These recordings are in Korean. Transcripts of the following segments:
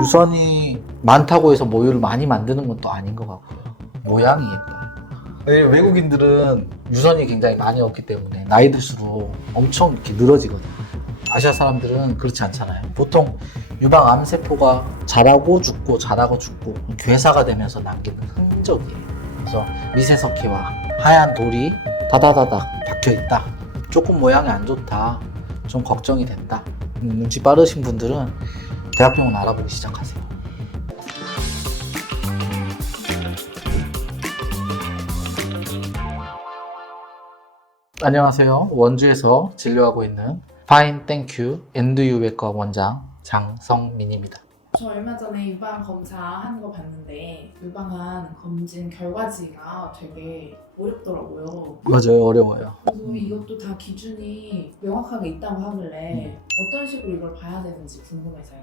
유선이 많다고 해서 모유를 많이 만드는 건 또 아닌 것 같고요. 모양이 예뻐요. 외국인들은 유선이 굉장히 많이 없기 때문에 나이 들수록 엄청 이렇게 늘어지거든요. 아시아 사람들은 그렇지 않잖아요. 보통 유방 암세포가 자라고 죽고 자라고 죽고 괴사가 되면서 남기는 흔적이에요. 그래서 미세석회와 하얀 돌이 다다다닥 박혀있다. 조금 모양이 안 좋다. 좀 걱정이 된다. 눈치 빠르신 분들은 대학병원 알아보기 시작하세요. 안녕하세요. 원주에서 진료하고 있는 파인 땡큐 엔드유 외과 원장 장성민입니다. 저 얼마 전에 유방 검사하는 거 봤는데 유방암 검진 결과지가 되게 어렵더라고요. 맞아요. 어려워요. 그래서 이것도 다 기준이 명확하게 있다고 하길래 어떤 식으로 이걸 봐야 되는지 궁금해서요.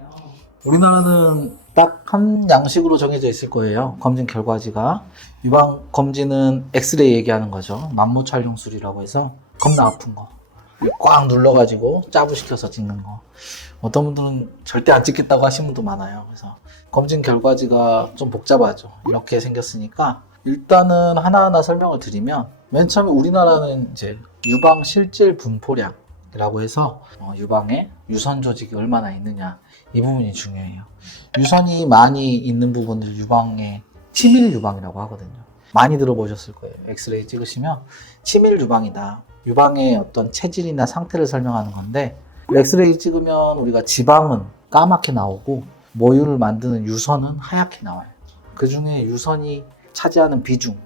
우리나라는 딱 한 양식으로 정해져 있을 거예요. 검진 결과지가. 유방 검진은 엑스레이 얘기하는 거죠. 만무 촬영술이라고 해서 겁나 아픈 거. 꽉 눌러가지고 짜부시켜서 찍는 거. 어떤 분들은 절대 안 찍겠다고 하신 분도 많아요. 그래서 검진 결과지가 좀 복잡하죠. 이렇게 생겼으니까 일단은 하나하나 설명을 드리면 맨 처음에 우리나라는 이제 유방 실질 분포량이라고 해서 유방에 유선 조직이 얼마나 있느냐 이 부분이 중요해요. 유선이 많이 있는 부분을 유방의 치밀 유방이라고 하거든요. 많이 들어보셨을 거예요. 엑스레이 찍으시면 치밀 유방이다. 유방의 어떤 체질이나 상태를 설명하는 건데 엑스레이 찍으면 우리가 지방은 까맣게 나오고 모유를 만드는 유선은 하얗게 나와요. 그 중에 유선이 차지하는 비중이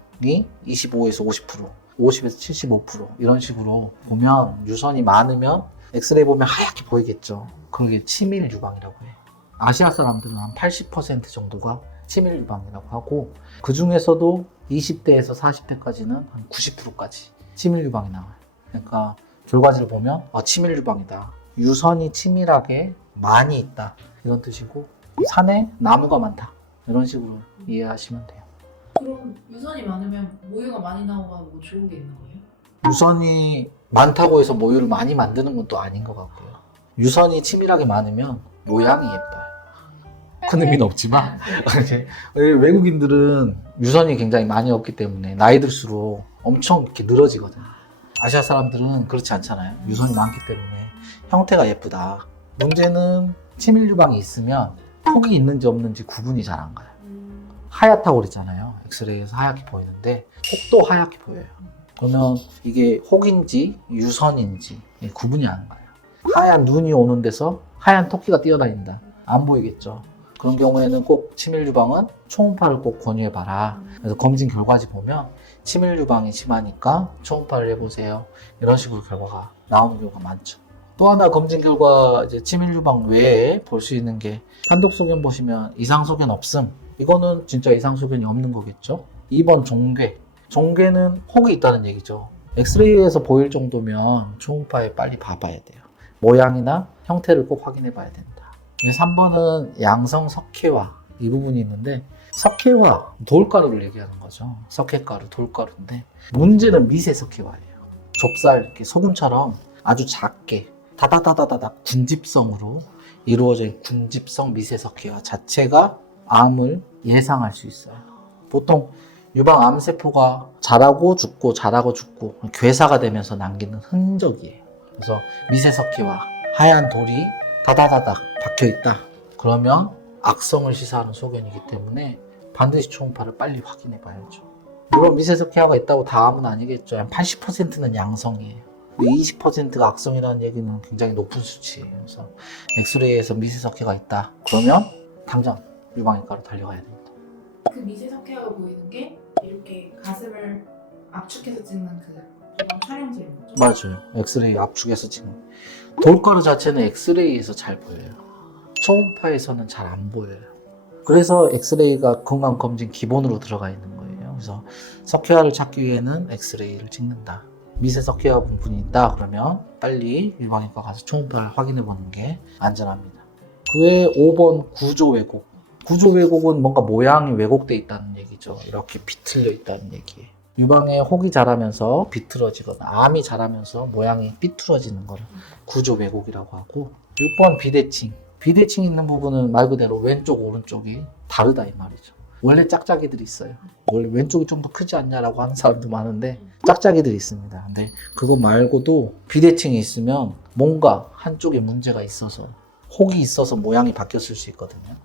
25에서 50%, 50에서 75% 이런 식으로 보면 유선이 많으면 엑스레이 보면 하얗게 보이겠죠. 그게 치밀 유방이라고 해요. 아시아 사람들은 한 80% 정도가 치밀 유방이라고 하고 그 중에서도 20대에서 40대까지는 한 90%까지 치밀 유방이 나와요. 그러니까 결과지를 보면 치밀 유방이다. 유선이 치밀하게 많이 있다. 이런 뜻이고 산에 나무가 많다. 이런 식으로 이해하시면 돼요. 그럼 유선이 많으면 모유가 많이 나오고 뭐 좋은 게 있는 거예요? 유선이 많다고 해서 모유를 많이 만드는 건 또 아닌 것 같고요. 유선이 치밀하게 많으면 모양이 예뻐요. 큰 의미는 없지만 외국인들은 유선이 굉장히 많이 없기 때문에 나이 들수록 엄청 이렇게 늘어지거든요. 아시아 사람들은 그렇지 않잖아요. 유선이 많기 때문에 형태가 예쁘다. 문제는 치밀 유방이 있으면 혹이 있는지 없는지 구분이 잘 안 가요. 하얗다고 그랬잖아요. 엑스레이에서 하얗게 보이는데 혹도 하얗게 보여요. 그러면 이게 혹인지 유선인지 구분이 안 가요. 하얀 눈이 오는 데서 하얀 토끼가 뛰어다닌다. 안 보이겠죠. 그런 경우에는 꼭 치밀 유방은 초음파를 꼭 권유해봐라. 그래서 검진 결과지 보면 치밀 유방이 심하니까 초음파를 해보세요. 이런 식으로 결과가 나오는 경우가 많죠. 또 하나 검진 결과 이제 치밀 유방 외에 볼 수 있는 게 판독 소견 보시면 이상 소견 없음. 이거는 진짜 이상 소견이 없는 거겠죠. 2번 종괴. 종괴는 혹이 있다는 얘기죠. 엑스레이에서 보일 정도면 초음파에 빨리 봐봐야 돼요. 모양이나 형태를 꼭 확인해 봐야 된다. 3번은 양성 석회화 이 부분이 있는데 석회화, 돌가루를 얘기하는 거죠. 석회가루, 돌가루인데 문제는 미세 석회화예요. 좁쌀 이렇게 소금처럼 아주 작게 다다다다다닥 군집성으로 이루어진 군집성 미세 석회화 자체가 암을 예상할 수 있어요. 보통 유방 암세포가 자라고 죽고 자라고 죽고 괴사가 되면서 남기는 흔적이에요. 그래서 미세 석회화, 하얀 돌이 다다다닥 박혀있다. 그러면 악성을 시사하는 소견이기 때문에 반드시 초음파를 빨리 확인해 봐야죠. 물론 미세석회화가 있다고 다음은 아니겠죠. 한 80%는 양성이에요. 20%가 악성이라는 얘기는 굉장히 높은 수치예요. 그래서 엑스레이에서 미세석회가 있다. 그러면 당장 유방외과로 달려가야 됩니다. 그 미세석회가 보이는 게 이렇게 가슴을 압축해서 찍는 그 유방 촬영술인 거죠? 맞아요. 엑스레이 압축해서 찍는. 돌가루 자체는 엑스레이에서 잘 보여요. 초음파에서는 잘 안 보여요. 그래서 엑스레이가 건강검진 기본으로 들어가 있는 거예요. 그래서 석회화를 찾기 위해는 엑스레이를 찍는다. 미세 석회화 부분이 있다 그러면 빨리 유방외과 가서 초음파를 확인해 보는 게 안전합니다. 그 외에 5번 구조 왜곡. 구조 왜곡은 뭔가 모양이 왜곡돼 있다는 얘기죠. 이렇게 비틀려 있다는 얘기예요. 유방에 혹이 자라면서 비틀어지거나 암이 자라면서 모양이 삐뚤어지는 걸 구조 왜곡이라고 하고 6번 비대칭. 비대칭 있는 부분은 말 그대로 왼쪽 오른쪽이 다르다 이 말이죠. 원래 짝짝이들이 있어요. 원래 왼쪽이 좀 더 크지 않냐라고 하는 사람도 많은데 짝짝이들이 있습니다. 근데 그거 말고도 비대칭이 있으면 뭔가 한쪽에 문제가 있어서 혹이 있어서 모양이 바뀌었을 수 있거든요.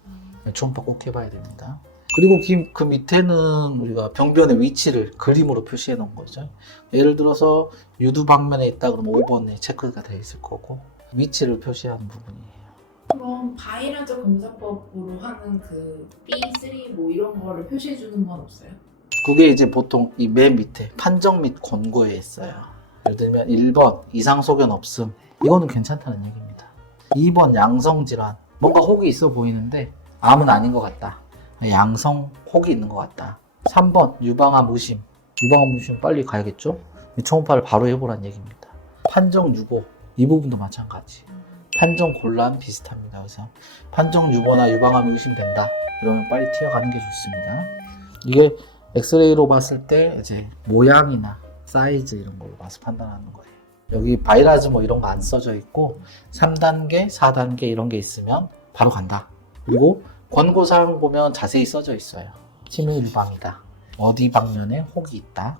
초음파 꼭 해봐야 됩니다. 그리고 그 밑에는 우리가 병변의 위치를 그림으로 표시해 놓은 거죠. 예를 들어서 유두 방면에 있다 그러면 5번에 체크가 되어 있을 거고 위치를 표시하는 부분이에요. 그럼 바이러즈 검사법으로 하는 그 B3 뭐 이런 거를 표시해 주는 건 없어요? 그게 이제 보통 이 맨 밑에 판정 및 권고에 있어요. 예를 들면 1번 이상 소견 없음. 이거는 괜찮다는 얘기입니다. 2번 양성 질환. 뭔가 혹이 있어 보이는데 암은 아닌 것 같다. 양성 혹이 있는 것 같다. 3번 유방암 의심. 유방암 의심 빨리 가야겠죠? 초음파를 바로 해보란 얘기입니다. 판정 유보. 이 부분도 마찬가지. 판정 곤란 비슷합니다. 그래서 판정 유보나 유방암이 의심된다. 이러면 빨리 튀어가는 게 좋습니다. 이게 엑스레이로 봤을 때 이제 모양이나 사이즈 이런 걸로 봐서 판단하는 거예요. 여기 바이라즈 뭐 이런 거 안 써져 있고 3단계, 4단계 이런 게 있으면 바로 간다. 그리고 권고사항 보면 자세히 써져 있어요. 치매 유방이다. 어디 방면에 혹이 있다.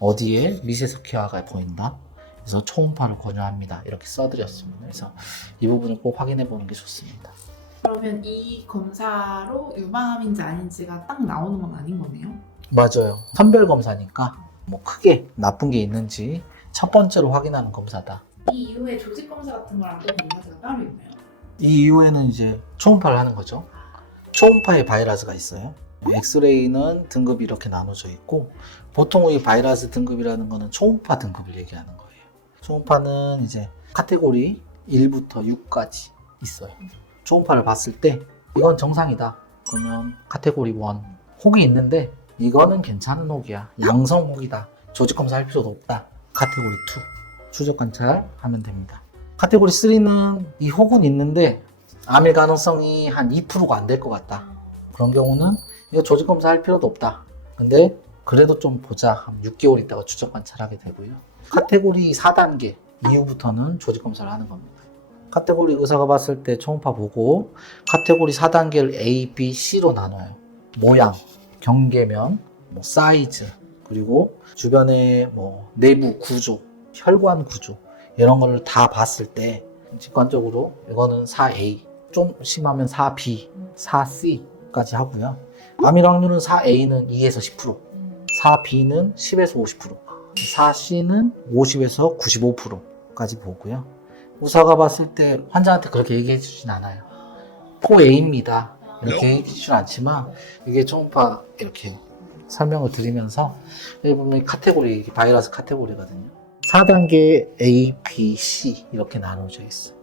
어디에 미세석회화가 보인다. 그래서 초음파를 권유합니다. 이렇게 써드렸습니다. 그래서 이 부분을 꼭 확인해 보는 게 좋습니다. 그러면 이 검사로 유방암인지 아닌지가 딱 나오는 건 아닌 거네요? 맞아요. 선별 검사니까 뭐 크게 나쁜 게 있는지 첫 번째로 확인하는 검사다. 이 이후에 조직 검사 같은 거랑 또 검사가 따로 있나요? 이 이후에는 이제 초음파를 하는 거죠. 초음파에 바이러스가 있어요. 엑스레이는 등급이 이렇게 나눠져 있고 보통 이 바이러스 등급이라는 거는 초음파 등급을 얘기하는 거예요. 초음파는 이제 카테고리 1부터 6까지 있어요. 초음파를 봤을 때 이건 정상이다. 그러면 카테고리 1 혹이 있는데 이거는 괜찮은 혹이야. 양성 혹이다. 조직 검사할 필요도 없다. 카테고리 2 추적 관찰하면 됩니다. 카테고리 3는 이 혹은 있는데 암일 가능성이 한 2%가 안 될 것 같다. 그런 경우는 이거 조직 검사할 필요도 없다. 근데 그래도 좀 보자. 한 6개월 있다가 추적 관찰하게 되고요. 카테고리 4단계 이후부터는 조직 검사를 하는 겁니다. 카테고리 의사가 봤을 때 초음파 보고 카테고리 4단계를 A, B, C로 나눠요. 모양, 경계면, 뭐 사이즈, 그리고 주변의 뭐 내부 구조, 혈관 구조 이런 거를 다 봤을 때 직관적으로 이거는 4A, 좀 심하면 4B, 4C까지 하고요. 암일 확률은 4A는 2에서 10%, 4B는 10에서 50%, 4C는 50에서 95%까지 보고요. 의사가 봤을 때 환자한테 그렇게 얘기해 주진 않아요. 4A입니다. 이렇게 얘기해 주진 않지만 이게 초음파 이렇게 설명을 드리면서 여기 보면 카테고리, 바이러스 카테고리거든요. 4단계 A, B, C 이렇게 나눠져 있어요.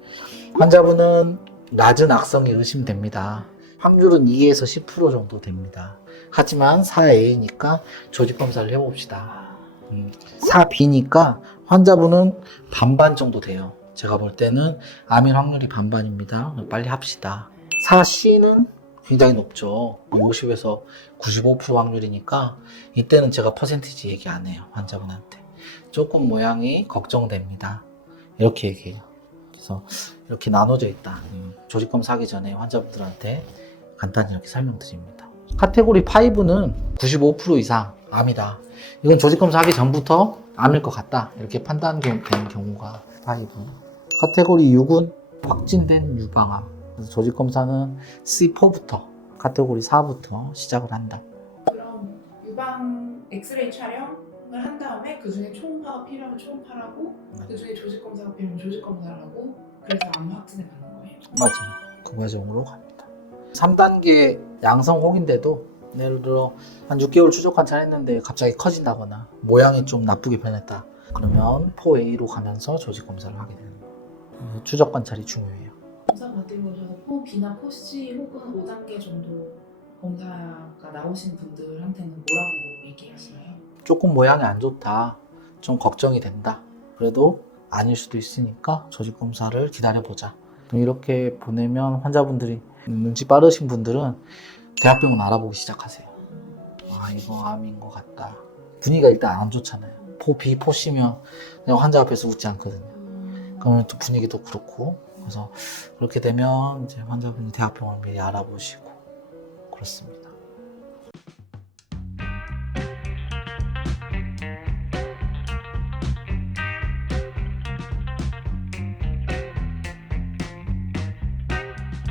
환자분은 낮은 악성이 의심됩니다. 확률은 2에서 10% 정도 됩니다. 하지만 4A니까 조직 검사를 해봅시다. 4B니까 환자분은 반반 정도 돼요. 제가 볼 때는 암일 확률이 반반입니다. 빨리 합시다. 4C는 굉장히 높죠. 50에서 95% 확률이니까 이때는 제가 퍼센티지 얘기 안 해요. 환자분한테. 조금 모양이 걱정됩니다. 이렇게 얘기해요. 그래서 이렇게 나눠져 있다. 조직검사 하기 전에 환자분들한테 간단히 이렇게 설명드립니다. 카테고리 5는 95% 이상 암이다. 이건 조직검사 하기 전부터 암일 것 같다. 이렇게 판단되는 경우가 5. 카테고리 6은 확진된 유방암. 그래서 조직검사는 C4부터, 카테고리 4부터 시작을 한다. 그럼 유방 엑스레이 촬영을 한 다음에 그 중에 초음파가 필요하면 초음파를 하고 그 중에 조직 검사가 필요하면 조직 검사를 하고 그래서 암 확진을 받는 거예요. 맞아요. 그 과정으로 갑니다. 3단계 양성 혹인데도 예를 들어 한 6개월 추적 관찰했는데 갑자기 커진다거나 모양이 좀 나쁘게 변했다. 그러면 4A로 가면서 조직 검사를 하게 되는 거예요. 추적 관찰이 중요해요. 검사 받으러 오셔서 포 B나 포 C 혹은 5단계 정도 검사가 나오신 분들한테는 뭐라고 얘기하시나요? 조금 모양이 안 좋다. 좀 걱정이 된다. 그래도 아닐 수도 있으니까 조직 검사를 기다려보자. 이렇게 보내면 환자분들이 눈치 빠르신 분들은 대학병원 알아보기 시작하세요. 아, 이거 암인 것 같다. 분위기가 일단 안 좋잖아요. 포 B, 포 C면 그냥 환자 앞에서 웃지 않거든요. 그러면 또 분위기도 그렇고 그래서 그렇게 되면 이제 환자분이 대학병원을 미리 알아보시고 그렇습니다.